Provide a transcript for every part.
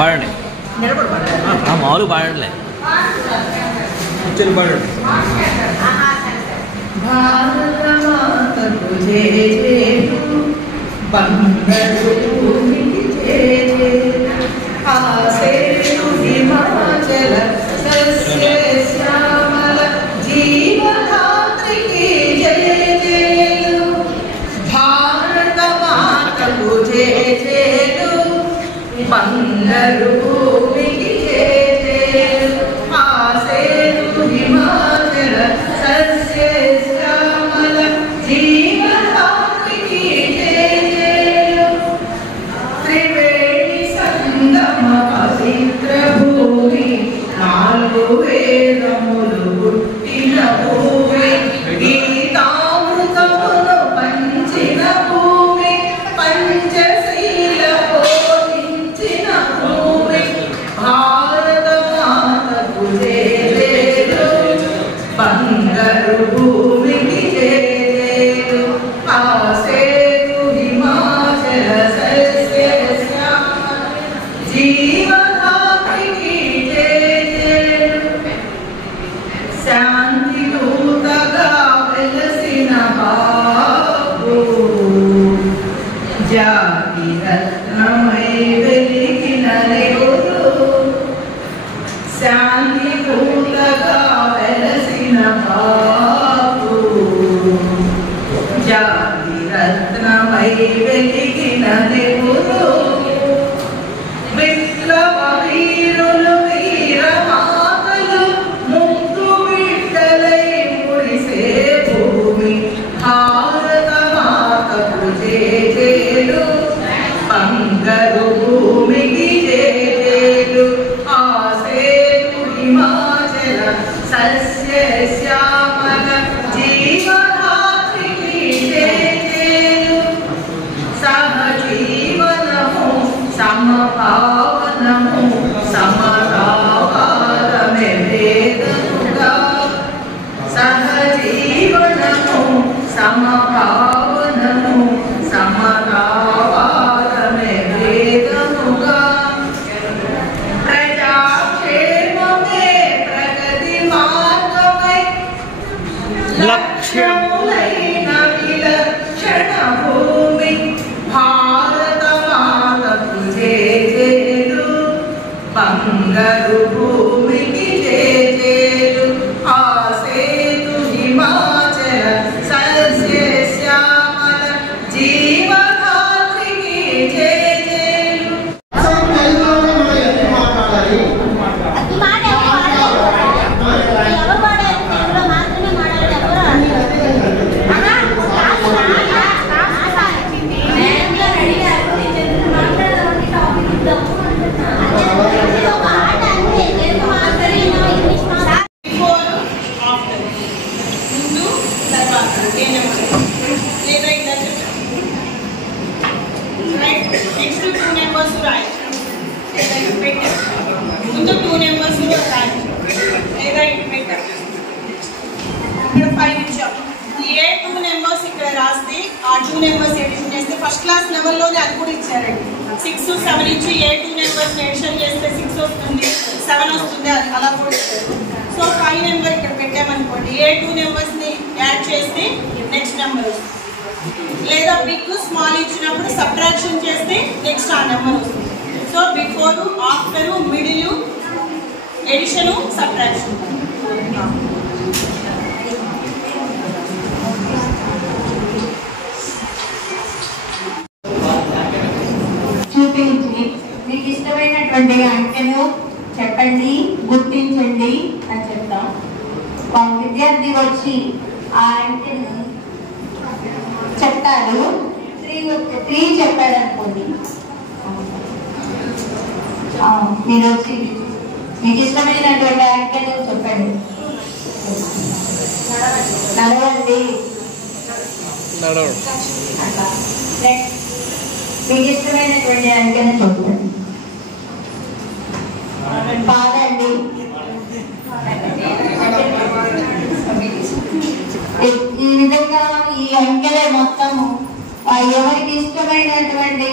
పాడండి. మామూలు పాడండిలే. కూర్చొని పాడండి. భారతమాతకు జయ జయలు బంగారు భూమికి జయ జయలు ఆసేతు హిమాచల సస్య శ్యామల జీవధాత్రికి జయ జయలు భారతమాతకు జయ జయలు బంగారు భూమికి జయ జయలు ఆసేతు హిమాచల సస్య శ్యామల జీవధాత్రికి జయ జయలు త్రివేణి సంగమ పవిత్ర భూమి నాలుగు వేదములు పుట్టిన భూమి గీతామృతమును పంచిన భూమి పంచశీల బోధించిన భూమి భారత మాతకు జయ జయలు బంగారు భూమికి జయ జయలు ఆసేతు హిమాచల సస్య శ్యామల జీవధాత్రికి జయ జయలు శాంతి దూతగా వెలసిన బాబు జాతి రత్నమై వెలిగిన నెహ్రూ శాంతి దూతగా వెలసిన బాబు జాతి రత్నమై వెలిగిన నెహ్రూ విప్లవ వీరులు వీరమాతలు ముక్కు బిడ్డలై ముడిసే భూమి భారత మాతకు జయ జయలు బంగారు భూమికి జయ జయలు ఆసేతు హిమాచల సస్య శ్యామల జీవధాత్రికి జయ జయలు సహజీవనము సమభావనము సమతావాదమే వేదముగా సహజీవనము సమభావనము సమతావాదమే వేదముగా ప్రజాక్షేమమే ప్రగతి మార్గమై లక్ష్యములైన విలక్షణ భూమి భారత మాతకు జయ జయలు బంగారు భూమికి జయ జయలు ఆసేతు హిమాచల సస్య శ్యామల జీవధాత్రికి జయ జయలు ఫస్ట్ క్లాస్ లెవెల్లోనే అది కూడా ఇచ్చారండి. 6, 7 ఇచ్చి ఏ 2 నెంబర్స్ ఎడిషన్ చేస్తే 6 వస్తుంది, 7 వస్తుంది, అది అలా కూడా ఇచ్చారు. సో 5 నెంబర్ ఇక్కడ పెట్టామనుకోండి, ఏ 2 నెంబర్స్ ని యాడ్ చేస్తే నెక్స్ట్ నెంబర్ వస్తుంది. లేదా బిగ్ స్మాల్ ఇచ్చినప్పుడు సబ్ట్రాక్షన్ చేస్తే నెక్స్ట్ ఆ నెంబర్ వస్తుంది. So before, after, middle, addition, subtraction. చూపించి మీకు ఇష్టమైనటువంటి అంకెను చెప్పండి, గుర్తించండి అని చెప్తాం. ఒక విద్యార్థి వచ్చి ఆ అంకెను చెప్తాడు. 3 చెప్పాడు అనుకోండి, మీరు వచ్చి మీకు ఇష్టమైనటువంటి అంకెను చెప్పండి. నడవండి. మీకు ఇష్టమైనటువంటి అంకెను చెప్పండి. పాడండి. ఈ విధంగా ఈ అంకెలే మొత్తము ఎవరికి ఇష్టమైనటువంటి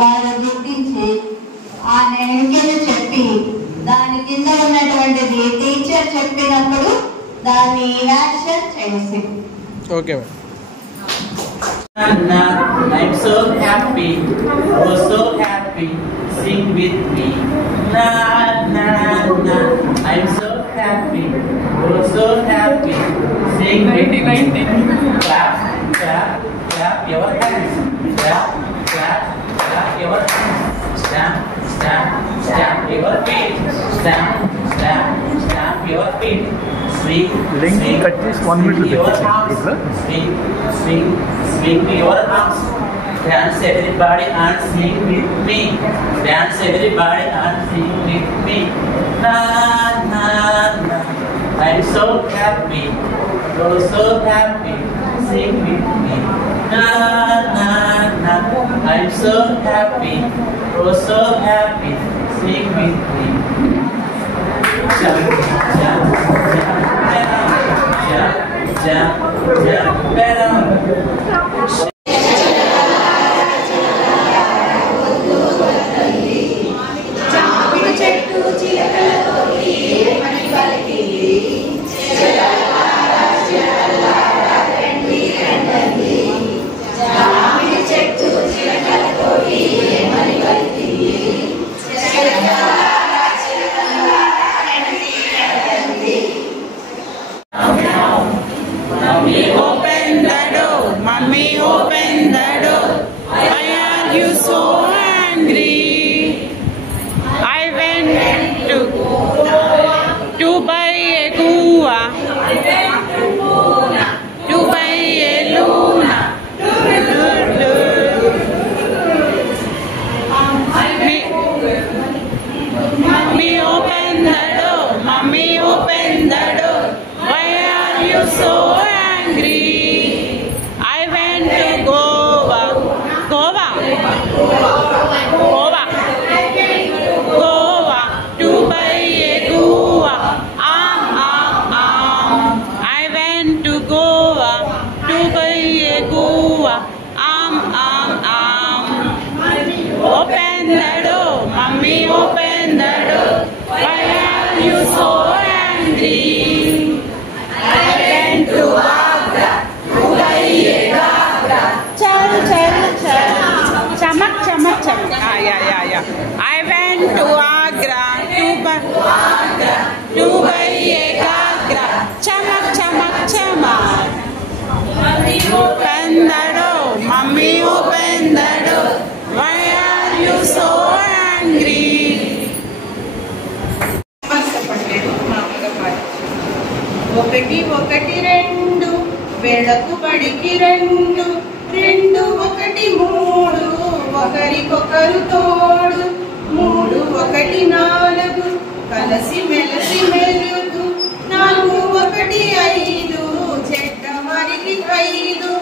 వాళ్ళు గుర్తించి ఆ అంకెలు చెప్పి దాని కింద ఉన్నటువంటిది టీచర్ చెప్పినప్పుడు దాన్ని యాక్షన్ చేసి. Okay. I'm so happy, oh so happy, sing with me. Na na na, I'm so happy, oh so happy, sing with me. Clap, clap, clap your hands. Clap, clap, clap your hands. Stamp, stamp, stamp your feet. Stamp, stamp, stamp your feet. Swing, Link swing, cut this 1 minute swing your with arms. it. Swing, swing, swing your arms. Dance everybody and sing with me. Dance everybody and sing with me. Na na na, I'm so happy, oh so happy, sing with me. Na na na, I'm so happy, oh so happy, sing with me. Jump, jump, jump, jump, jump, jump, jump. Mommy, open the door. Why are you so angry? I went to buy a guava, to buy a Luna. Mommy, open the door. Mommy, open the door. Why are you so angry? Goa, to buy a guava. I went to Goa to buy a guava. Open the door, mommy, open the door. Why are you so angry? I went to Agra to buy a Agra. Chal. Chamak, chamak, chamak. Yeah. I went to Agra to buy a Agra. Chamak, chamak, chamak. Open the door, mommy, open the door. Why are you so angry? ఒకటి ఒకటి రెండు వేళకు బడికి రెండు రెండు ఒకటి మూడు ఒకరికొకరు తోడు మూడు ఒకటి నాలుగు కలసి మెలసి మెలుగు నాలుగు ఒకటి ఐదు చెడ్డ వారికి ఐదు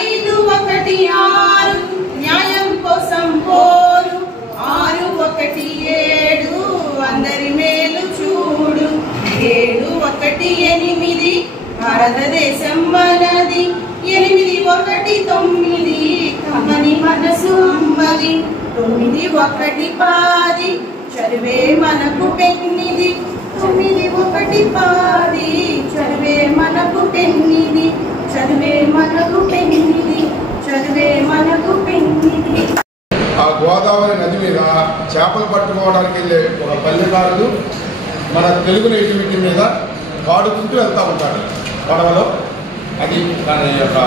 ఐదు ఒకటి ఆరు న్యాయం కోసం పోరు ఆరు ఒకటి ఏడు అందరి మేలు చూడు ఏడు ఒకటి ఎనిమిది భారతదేశం మనది ఎనిమిది ఒకటి తొమ్మిది కమ్మని మనసు అమ్మది తొమ్మిది ఒకటి పాది చదివే మనకు పెన్నిది తొమ్మిది ఒకటి పాది చదివే మనకు పెన్నిది చదివే మనకు పెన్నిది చదివే మనకు పెన్నిది. ఆ గోదావరి నది మీద చేపలు పట్టుకోవడానికి వెళ్ళే ఒక పల్లెకారులు మన తెలుగు నేటివిటీ మీద పాడుకుంటూ వెళ్తూ ఉంటాడు పడవలో. అది దాని యొక్క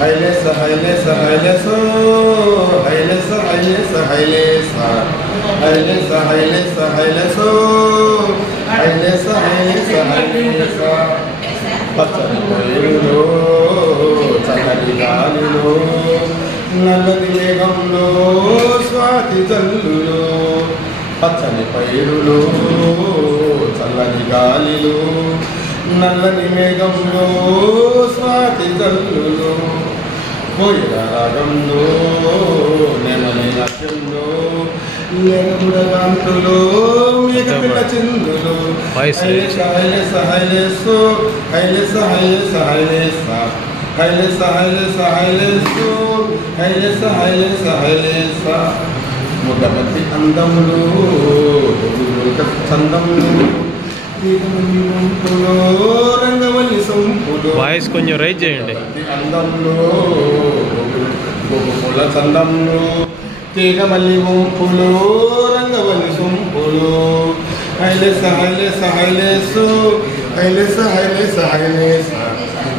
హైలేస హైలేస హైలేసో హైలేస హైలేస హైలేస హైలేస హైలేస హైలేసో హైలేస హైలేస హైలేస పచ్చని పైరులో చల్లటి గాలిలో నల్లటి మేఘంలో స్వాతి జల్లులో పచ్చని పైరులో చల్లని గాలిలో నల్లని మేఘంలో స్వాతి జల్లులో కోయిల రాగంలో నెమలి నాట్యంలో లేనుడగాంతులో మేఘపిల్ల చిందులో హైలేస హైలేస హైలేసో హైలేస హైలేస హైలేస హైలేసా హైలేసా హైలేసు హైలేసా హైలేసా హైలేసా ముద్దమతి అందములు చందములు రంగవల్లి సొంపులు వాయిస్ కొంచెం రైజ్ చేయండి. అందములు గోపుల చందములు తీగమల్లి వంపులు రంగవల్లి సొంపులు హైలేసా హైలేసా హైలేసు హైలేసా హైలేసా హైలేసా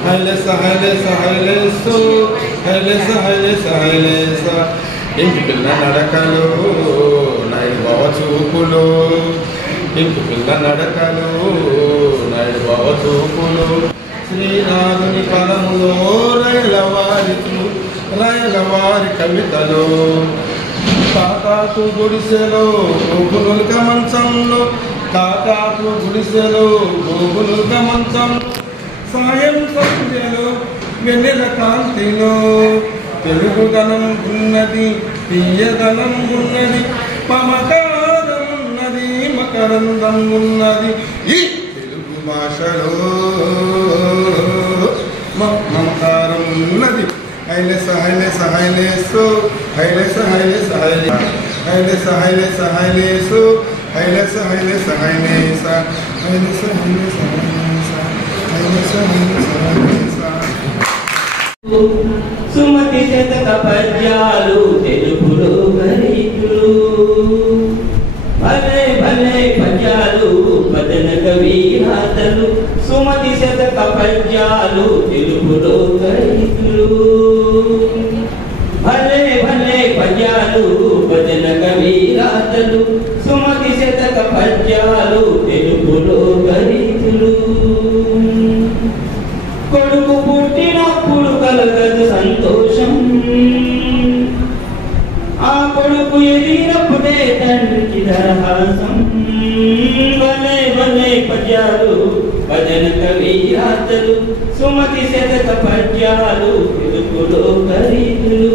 హైలేసా హైలేసా హైలేసు హైలేసా హైలేసా హైలేసా ఇంటి పిల్ల నడకలు నాయుడు బావ చూపులు ఇంటి పిల్ల నడకలు నాయుడు బావ చూపులు శ్రీనాథుని కలములో రాయల వారి కవితలు తాతాకు గుడిసెలో గోగులుక మంచంలో తాతాకు గుడిసెలో గోగులుక మంచంలో సాయం సంధ్యలో వెన్నెల కాంతిలో తెలుగుదనం ఉన్నది తీయదనం ఉన్నది మమకారం ఉన్నది మకరందం ఉన్నది ఈ తెలుగు భాషలో మమకారం ఉన్నది హైలేస హైలేస హైలేసు హైలేస హైలేస హైలేస హైలేస హైలేసు హైలేస హైలేస హైలేస హైలేస హైలేస హైలేస హైలేస హైలేస సుమతి శతక పద్యాలు తెలుగులో గరీతులు భలే భలే పద్యాలు భజన కవి రాతలు సుమతి శతక పద్యాలు తెలుగులో గరీతులు భలే భలే పద్యాలు భజన కవి రాతలు సుమతి శతక పద్యాలు తెలుగులో గరీతులు కొడుకు పుట్టినప్పుడు కలగదు సంతోషం ఆ కొడుకు ఎదిగినప్పుడే తండ్రికి దరహాసం భలే భలే పద్యాలు భజన కవి రాతలు సుమతి శతక పద్యాలు తెలుగులో గరీతులు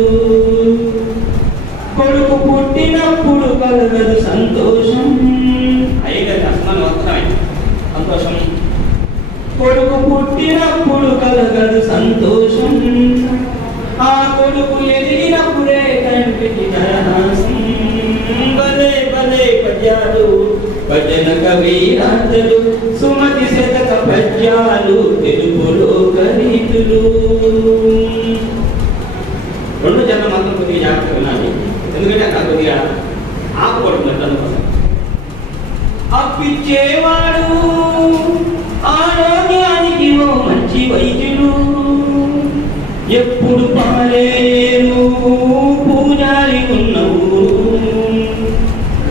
కొడుకు పుట్టినప్పుడు కలగదు సంతోషం అయ్యగారి అసలు వస్తున్నాయి సంతోషం కొడుకు పుట్టినప్పుడు కలగదు సంతోషం ఆ కొడుకు ఎదిగినప్పుడే తండ్రికి దరహాసం భలే భలే పద్యాలు భజన కవి రాతలు సుమతి శతక పద్యాలు తెలుగులో గరీతులు రెండు జన్మ మాత్రం కొద్దిగా జాగ్రత్త వినాలి ఎందుకంటే నాకు కొద్దిగా ఆకుపడుతున్నట్టు అందుకోసం అప్పిచ్చేవాడు ఆరోగ్యానికి ఓ మంచి వైద్యుడు ఎప్పుడు పాలేరు పూజారి ఉన్న ఊరు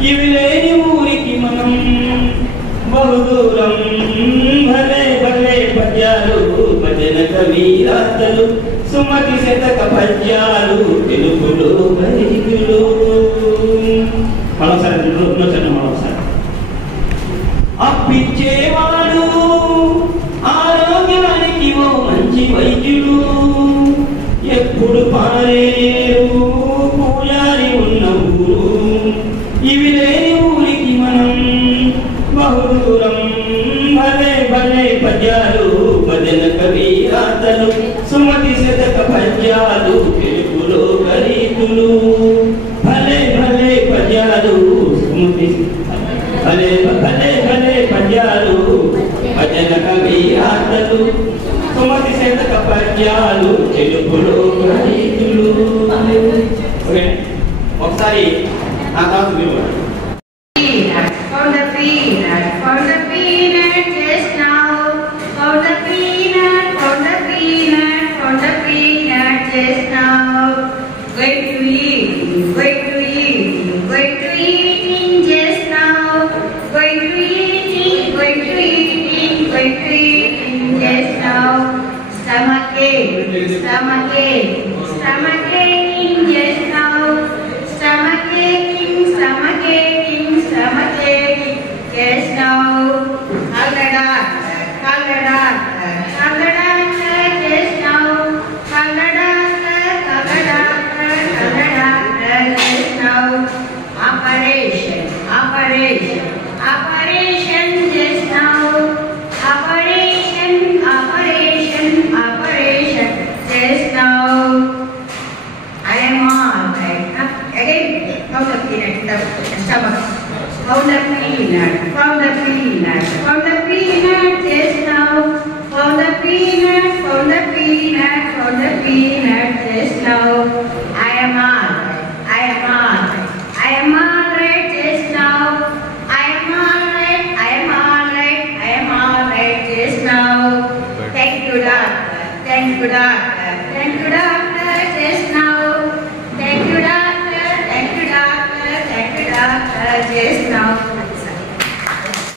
ఇవి లేని ఊరికి మనం బహుదూరం భలే భలే పద్యాలు భజన కవి రాతలు సుమతి శతక పద్యాలు తెలుగులో గరీతులు మరోసారి మరోసారి అప్పిచ్చేవాడు ఆరోగ్యానికి ఓ మంచి వైద్యుడు ఎప్పుడు పారేరు పూజారి ఉన్న ఊరు ఇవి లేని ఊరికి మనం బహుదూరం భలే భలే పద్యాలు భజన కవి రాతలు సుమతి శతక పద్యాలు తెలుగులో గరీతులు భలే భలే పద్యాలు సుమతి భలే భలే భలే పద్యాలు భజన కవి రాతలు సుమతి శతక పద్యాలు తెలుగులో గరీతులు ఒకసారి ఆ తర్వాత మీరు Found the peanut just now. Found the peanut just now. Going to eat just now. Going to eat just now. Stomach ache just now. Stomach aching just now. Call the doctor just now. Call the doctor Again, found the peanut in the stomach. Found the peanut, found the peanut, found the peanut just now. Found the peanut, found the peanut, found the peanut just now. I am alright, I am alright, I am alright just now. I am alright, I am alright, I am alright just now. Thank you, doctor. Thank you, doctor. Thank you, doctor just now. Thank you, doctor. Thank you, doctor. Thank you, doctor just now.